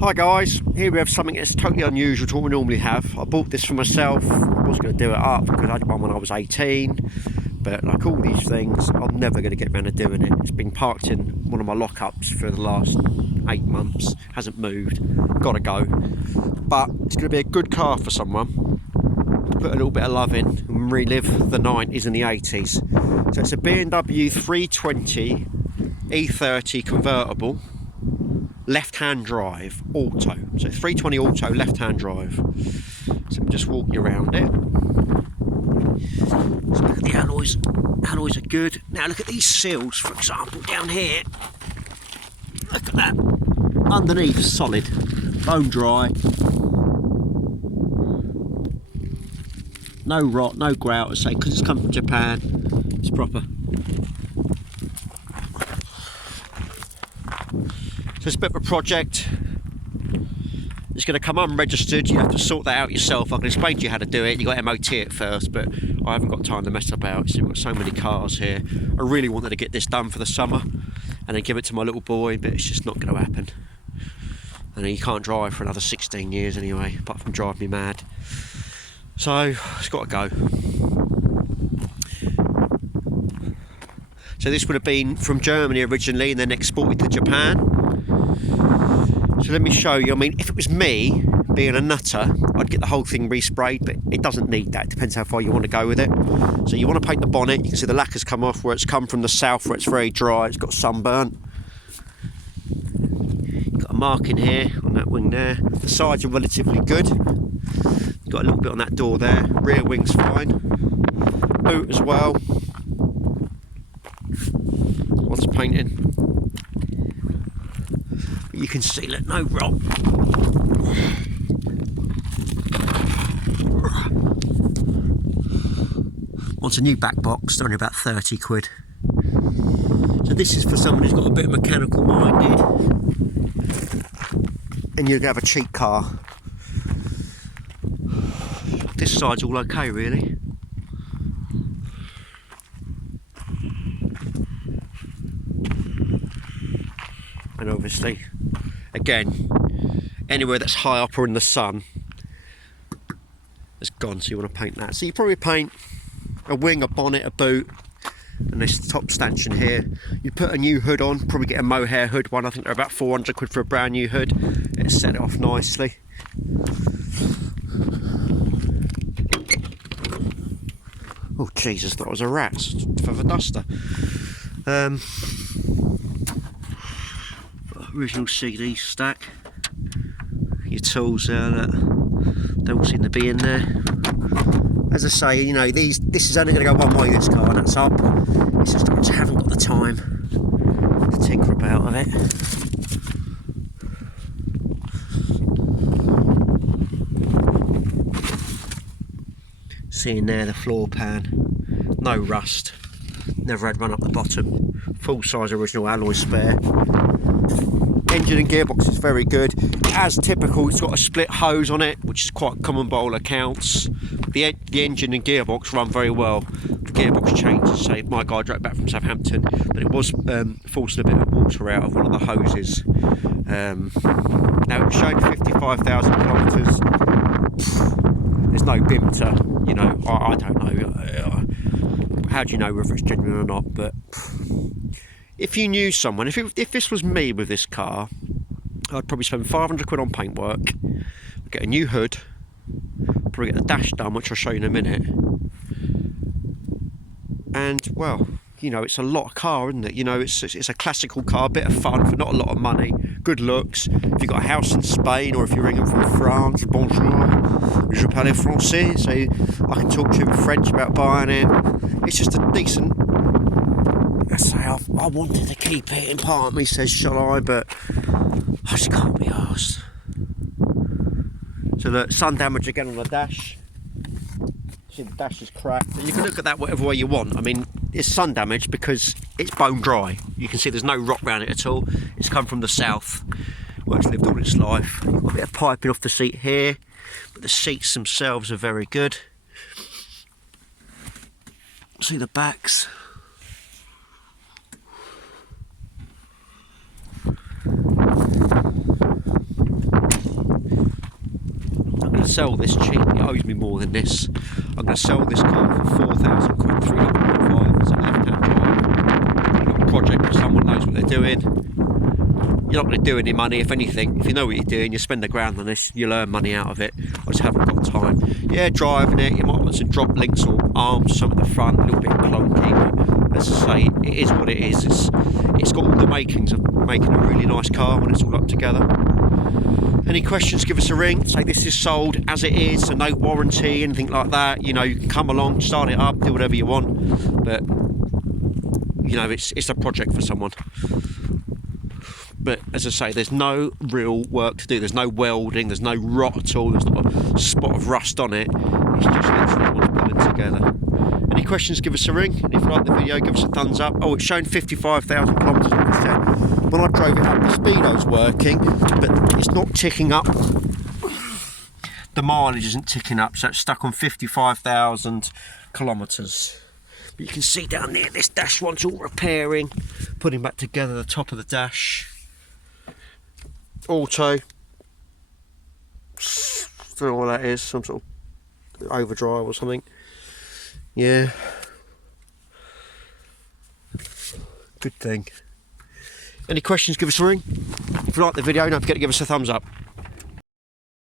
Hi guys, here we have something that's totally unusual to what we normally have. I bought this for myself. I was going to do it up because I had one when I was 18, but like all these things, I'm never going to get around to doing it. It's been parked in one of my lockups for the last 8 months, hasn't moved, got to go. But it's going to be a good car for someone to put a little bit of love in and relive the 90s and the 80s. So it's a BMW 320 E30 convertible. Left-hand drive, auto. So 320 auto, left-hand drive. So we'll just walk you around it. So look at the alloys. Alloys are good. Now look at these seals, for example, down here. Look at that. Underneath, solid. Bone dry. No rot, no grout, I say, because it's come from Japan. It's proper. So it's a bit of a project. It's going to come unregistered. You have to sort that out yourself. I can explain to you how to do it. You've got to MOT it first, but I haven't got time to mess about. So we've got so many cars here. I really wanted to get this done for the summer and then give it to my little boy, but it's just not going to happen. And he can't drive for another 16 years anyway, apart from drive me mad. So it's got to go. So this would have been from Germany originally and then exported to Japan. So let me show you. I mean, if it was me being a nutter, I'd get the whole thing resprayed, but it doesn't need that. It depends how far you want to go with it. So you want to paint the bonnet. You can see the lacquer's come off where it's come from the south, where it's very dry. It's got sunburn. Got a mark in here on that wing there. The sides are relatively good. Got a little bit on that door there. Rear wing's fine. Boot as well. What's painting? You can see, look, no rot. Wants a new back box, only about 30 quid. So this is for someone who's got a bit of mechanical minded and you're going to have a cheap car. This side's all okay really. And obviously, again, anywhere that's high up or in the sun is gone, so you want to paint that. So you probably paint a wing, a bonnet, a boot, and this top stanchion here. You put a new hood on, probably get a mohair hood one. I think they're about 400 quid for a brand new hood. It set it off nicely. Oh Jesus, that was a rat for the duster. Original CD stack. Your tools there that don't seem to be in there. As I say, you know, this is only going to go one way, this car, and that's up. It's just I just haven't got the time to tinker about with it. Seeing there the floor pan, no rust, never had run up the bottom, full size original alloy spare. Engine and gearbox is very good. As typical, it's got a split hose on it, which is quite common by all accounts. The engine and gearbox run very well. The gearbox changes, say my guy drove back from Southampton, but it was forcing a bit of water out of one of the hoses. Now it's showing 55,000 kilometres. There's no BIM to, you know, I don't know. How do you know whether it's genuine or not? But if you knew someone, if this was me with this car, I'd probably spend 500 quid on paintwork, get a new hood, probably get the dash done, which I'll show you in a minute. And well, you know, it's a lot of car, isn't it? You know, it's a classical car, bit of fun for not a lot of money, good looks. If you've got a house in Spain or if you're ringing from France, bonjour, je parle français, so I can talk to you in French about buying it. It's just a decent. I say I wanted to keep it, and part of me says shall I, but I just can't be arsed. So look, sun damage again on the dash. See the dash is cracked, and you can look at that whatever way you want. I mean, it's sun damage because it's bone dry. You can see there's no rot around it at all. It's come from the south where it's lived all its life. Got a bit of piping off the seat here, but the seats themselves are very good. See the backs. to sell this cheap. It owes me more than this. I'm going to sell this car for 4,000 quid, 305. It's a left-hand drive. A little project where someone knows what they're doing. You're not going to do any money. If anything, if you know what you're doing, you spend £1,000 on this, you'll earn money out of it. I just haven't got time. Yeah, driving it, you might want some drop links or arms, some at the front, a little bit clunky, but as I say, it is what it is. It's got all the makings of making a really nice car when it's all up together. Any questions, give us a ring. Say this is sold as it is, so no warranty, anything like that. You know, you can come along, start it up, do whatever you want, but you know, it's a project for someone. But as I say, there's no real work to do. There's no welding, there's no rot at all, there's not a spot of rust on it. It's just literally what's put it together. Any questions, give us a ring. And if you like the video, give us a thumbs up. Oh, it's showing 55,000 kilometres, like I said. When I drove it up, the speedo's working, but it's not ticking up. The mileage isn't ticking up, so it's stuck on 55,000 kilometres. But you can see down there, this dash one's all repairing, putting back together the top of the dash. Auto, don't know what that is, some sort of overdrive or something. Yeah, good thing. Any questions, give us a ring. If you like the video, don't forget to give us a thumbs up.